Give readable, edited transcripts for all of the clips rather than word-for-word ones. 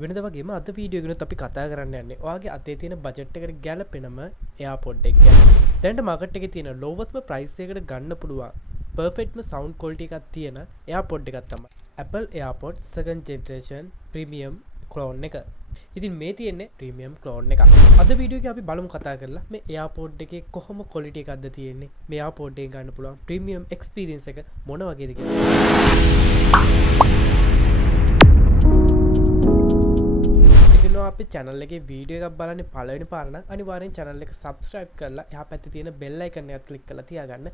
වෙනද වගේම අද වීඩියෝ එකෙනුත් අපි කතා කරන්න යන්නේ ඔයාගේ අතේ තියෙන බජට් එකට ගැලපෙනම එයාපොඩ් එක ගැන. දැනට මාකට් එකේ තියෙන ලෝවස්ම ප්‍රයිස් එකකට ගන්න පුළුවන් පර්ෆෙක්ට්ම සවුන්ඩ් ක්වොලිටි එකක් තියෙන එයාපොඩ් එකක් තමයි Apple AirPods second generation premium clone එක. ඉතින් මේ තියෙන්නේ ප්‍රීමියම් ක්ලෝන් එක. අද වීඩියෝ එකේ අපි බලමු කතා කරලා මේ AirPod එකේ කොහොම ක්වොලිටි එකක්ද තියෙන්නේ. මේ AirPod එකෙන් ගන්න පුළුවන් ප්‍රීමියම් එක්ස්පීරියන්ස් එක මොන වගේද කියලා. අපේ channel එකේ වීඩියෝ එකක් බලන්න පළවෙනි පාර නම් අනිවාර්යෙන් channel එක subscribe කරලා එහා පැත්තේ තියෙන bell icon එකත් click කරලා තියාගන්න.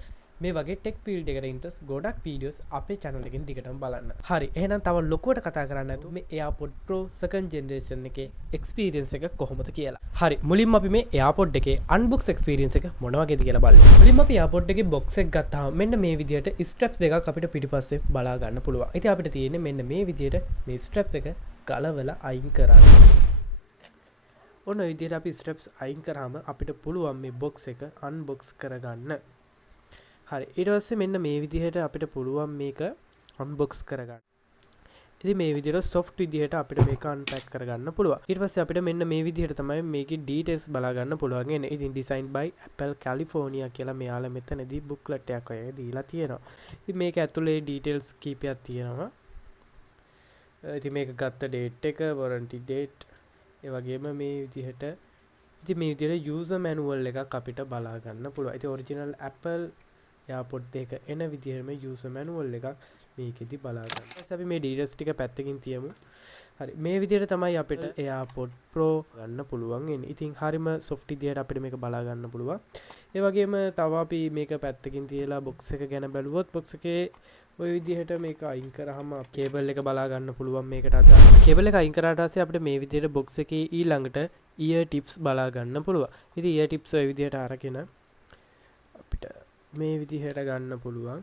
මේ වගේ tech field එකට interest ගොඩක් videos අපේ channel එකෙන් දිගටම බලන්න. හරි. එහෙනම් තව ලොකුවට කතා කරන්න නැතුව මේ AirPod Pro second generation එකේ experience එක කොහොමද කියලා. හරි. මුලින්ම අපි මේ AirPod එකේ unbox experience එක මොන වගේද කියලා බලමු. මුලින්ම අපි AirPod එකේ box එක ගත්තාම මෙන්න මේ විදිහට straps දෙකක් අපිට පිටිපස්සේ බලා ගන්න පුළුවන්. ඉතින් අපිට තියෙන්නේ මෙන්න මේ විදිහට මේ strap එක ගලවලා අයින් කරන්න. ඔන්න විදිහට අපි ස්ටෙප්ස් අයින් කරාම අපිට පුළුවන් මේ බොක්ස් එක අන්බොක්ස් කරගන්න. හරි. ඊට පස්සේ මෙන්න මේ විදිහට අපිට පුළුවන් මේක අන්බොක්ස් කරගන්න. ඉතින් මේ විදිහට soft විදිහට අපිට මේක unpack කරගන්න පුළුවන්. ඊට පස්සේ අපිට මෙන්න මේ විදිහට තමයි මේකේ details බලා ගන්න පුළුවන් එන්නේ. ඉතින් design by Apple California කියලා මෙයාලා මෙතනදී booklet එකක් ඔය දීලා තියෙනවා. ඉතින් මේක ඇතුලේ details කීපයක් තියෙනවා. ඉතින් මේක ගත්ත date එක, warranty date ඒ වගේම මේ විදිහට ඉතින් මේ විදිහට user manual එකක් අපිට බලා ගන්න පුළුවන්. ඉතින් original Apple AirPod එක එන විදිහම user manual එකක් මේකෙදි බලා ගන්න. ඊට පස්සේ අපි මේ details ටික පැත්තකින් තියමු. හරි. මේ විදිහට තමයි අපිට AirPod Pro ගන්න පුළුවන් එන්නේ. ඉතින් හරිම soft විදිහට අපිට මේක බලා ගන්න පුළුවන්. ඒ වගේම තව අපි මේක පැත්තකින් තියලා box එක ගැන බැලුවොත් box එකේ ඔය විදිහට මේක අයින් කරාම කේබල් එක බලා ගන්න පුළුවන් මේකට අදාළ. කේබල් එක අයින් කරාට පස්සේ අපිට මේ විදිහට box එකේ ඊළඟට ear tips බලා ගන්න පුළුවන්. ඉතින් ear tips ඔය විදිහට අරගෙන අපිට මේ විදිහට ගන්න පුළුවන්.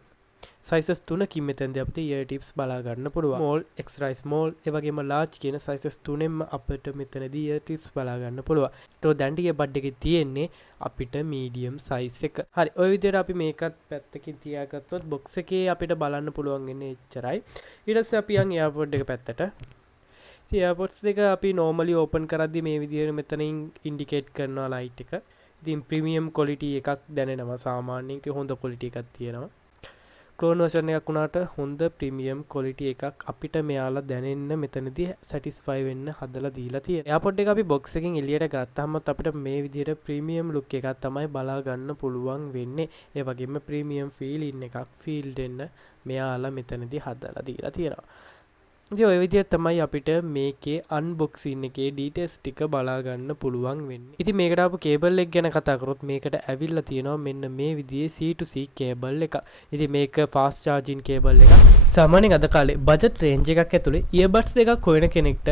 sizes 3කින් මෙතෙන්දී අපිට ear tips බලා ගන්න පුළුවන්. small, extra small, ඒ වගේම large කියන sizes 3ෙන්ම අපිට මෙතනදී ear tips බලා ගන්න පුළුවන්. તો දැන් ටික බඩ් එකේ තියෙන්නේ අපිට medium size එක. හරි. ওই විදිහට අපි මේකත් පැත්තකින් තියාගත්තොත් box එකේ අපිට බලන්න පුළුවන් වෙන්නේ එච්චරයි. ඊට පස්සේ අපි යන් AirPod එක පැත්තට. ඉතින් AirPods දෙක අපි normally open කරද්දි මේ විදිහට මෙතනින් indicate කරනවා light එක. ඉතින් premium quality එකක් දැනෙනවා සාමාන්‍යයෙන්. ඉතින් හොඳ quality එකක් තියෙනවා. clone version එකක් වුණාට හොඳ premium quality එකක් අපිට මෙයාලා දැනෙන්න මෙතනදී satisfy වෙන්න හදලා දීලා තියෙනවා. AirPod එක අපි box එකෙන් එළියට ගත්තාම අපිට මේ විදිහට premium look එකක් තමයි බලා ගන්න පුළුවන් වෙන්නේ. ඒ වගේම premium feeling එකක් feel දෙන්න මෙයාලා මෙතනදී හදලා දීලා තියෙනවා. ඉතින් ඔය විදිහට තමයි අපිට මේකේ unboxing එකේ details ටික බලා ගන්න පුළුවන් වෙන්නේ. ඉතින් මේකට ආපු කේබල් එක ගැන කතා කරොත් මේකට ඇවිල්ලා තියෙනවා මෙන්න මේ විදිහේ C to C කේබල් එක. ඉතින් මේක fast charging කේබල් එකක්. සාමාන්‍යයෙන් අද කාලේ budget range එකක් ඇතුලේ earbuds දෙකක් හොයන කෙනෙක්ට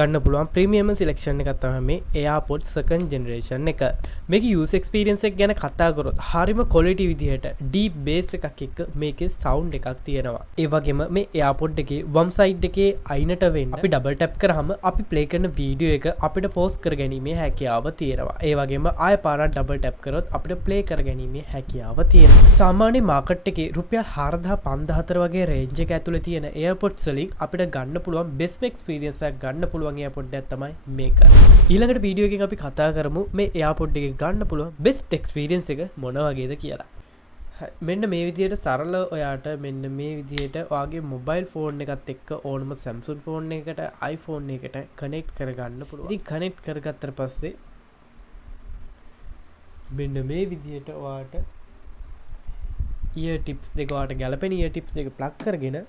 ගන්න පුළුවන් premium selection එකක් තමයි මේ AirPod second generation එක. මේකේ user experience එක ගැන කතා කරොත් හරිම quality විදිහට deep bass එකක් එක්ක මේකේ sound එකක් තියෙනවා. ඒ වගේම මේ AirPod එකේ වම් side එකේ අයිනට වෙන්න අපි ඩබල් ටැප් කරාම අපි ප්ලේ කරන වීඩියෝ එක අපිට පෝස් කර ගැනීමේ හැකියාව තියෙනවා. ඒ වගේම ආය පාරක් ඩබල් ටැප් කරොත් අපිට ප්ලේ කර ගැනීමේ හැකියාව තියෙනවා. සාමාන්‍ය මාකට් එකේ රුපියල් 4000-5000 වගේ රේන්ජ් එක ඇතුලේ තියෙන AirPods වලින් අපිට ගන්න පුළුවන් best experience එකක් ගන්න පුළුවන් AirPod එකක් තමයි මේක. ඊළඟට වීඩියෝ එකකින් අපි කතා කරමු මේ AirPod එකෙන් ගන්න පුළුවන් best experience එක මොන වගේද කියලා. මෙන්න මේ විදිහට සරල ඔයාට මෙන්න මේ විදිහට ඔයාගේ මොබයිල් ෆෝන් එකත් එක්ක ඕනම Samsung ෆෝන් එකකට iPhone එකකට කනෙක්ට් කරගන්න පුළුවන්. ඉතින් කනෙක්ට් කරගත්තට පස්සේ මෙන්න මේ විදිහට ඔයාට ear tips දෙක ඔයාට ගැලපෙන ear tips දෙක plug කරගෙන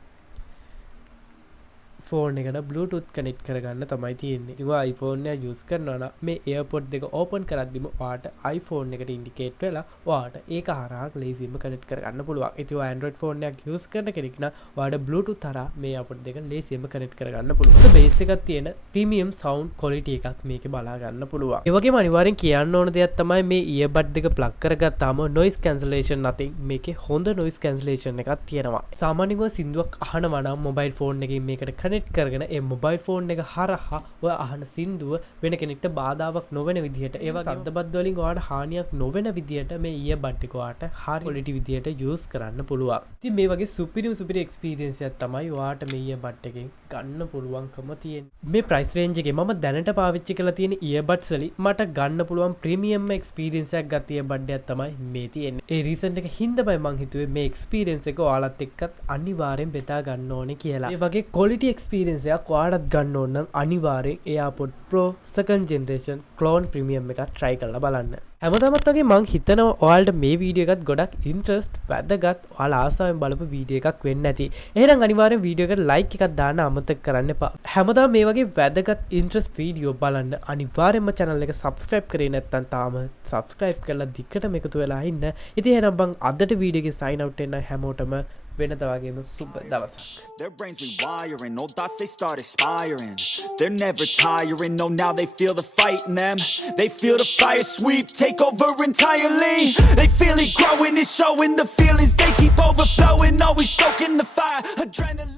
ෆෝන් එකට Bluetooth කනෙක්ට් කරගන්න තමයි තියෙන්නේ. ඉතින් ඔයා iPhone එක use කරනවා නම් මේ AirPod දෙක open කරද්දිම ඔයාට iPhone එකට indicate වෙලා ඔයාට ඒක හරහා ලේසියෙන්ම කනෙක්ට් කරගන්න පුළුවන්. ඉතින් ඔයා Android phone එකක් use කරන කෙනෙක් නම් ඔයාට Bluetooth හරහා මේ AirPod දෙක ලේසියෙන්ම කනෙක්ට් කරගන්න පුළුවන්. ඒක බේස් එකක් තියෙන premium sound quality එකක් මේකේ බලා ගන්න පුළුවන්. ඒ වගේම අනිවාර්යෙන් කියන්න ඕන දෙයක් තමයි මේ earbud දෙක plug කරගත්තාම noise cancellation නැතිව මේකේ හොඳ noise cancellation එකක් තියෙනවා. සාමාන්‍යයෙන් සින්දුවක් අහනවා නම් mobile phone එකකින් මේකට connect සෙට් කරගෙන ඒ මොබයිල් ෆෝන් එක හරහා ඔය අහන සින්දුව වෙන කෙනෙක්ට බාධාවක් නොවන විදිහට ඒ වගේ ශබ්දබද්ද වලින් ඔයාලට හානියක් නොවන විදිහට මේ earbud එක ඔයාලට හරි quality විදිහට use කරන්න පුළුවන්. ඉතින් මේ වගේ සුපිරි experience එකක් තමයි ඔයාලට මේ earbud එකෙන් ගන්න පුළුවන්කම තියෙන්නේ. මේ price range එකේ මම දැනට පාවිච්චි කරලා තියෙන earbuds වලින් මට ගන්න පුළුවන් premium experience එකක් ගන්න earbud එකක් තමයි මේ තියෙන්නේ. ඒ reason එක හින්දාමයි මං හිතුවේ මේ experience එක ඔයාලත් එක්කත් අනිවාර්යෙන් බෙදා ගන්න ඕනේ කියලා. ඒ වගේ quality experience එකක් ඔයාලත් ගන්න ඕන නම් අනිවාර්යෙන් AirPods Pro 2nd generation clone premium එකක් try කරලා බලන්න. හැමදාමත් වගේ මං හිතනවා ඔයාලට මේ වීඩියෝ එකත් ගොඩක් ඉන්ට්‍රස්ට් වැදගත් ඔයාලා ආසාවෙන් බලපු වීඩියෝ එකක් වෙන්න ඇති. එහෙනම් අනිවාර්යෙන් වීඩියෝ එකට like එකක් දාන්න අමතක කරන්න එපා. හැමදාම මේ වගේ වැදගත් ඉන්ට්‍රස්ට් වීඩියෝ බලන්න අනිවාර්යෙන්ම channel එක subscribe කරේ නැත්නම් තාම subscribe කරලා දිගටම එකතු වෙලා ඉන්න. ඉතින් එහෙනම් බං අදට වීඩියෝ එකේ sign out වෙන්න හැමෝටම වෙනත වගේම සුබ දවසක්. Their brains rewiring, old thoughts they start expiring. They're never tiring, no now they feel the fight in them. They feel the fire sweep, take over entirely. They feel it growing, it's showing the feelings they keep overflowing, always stoking the fire, adrenaline.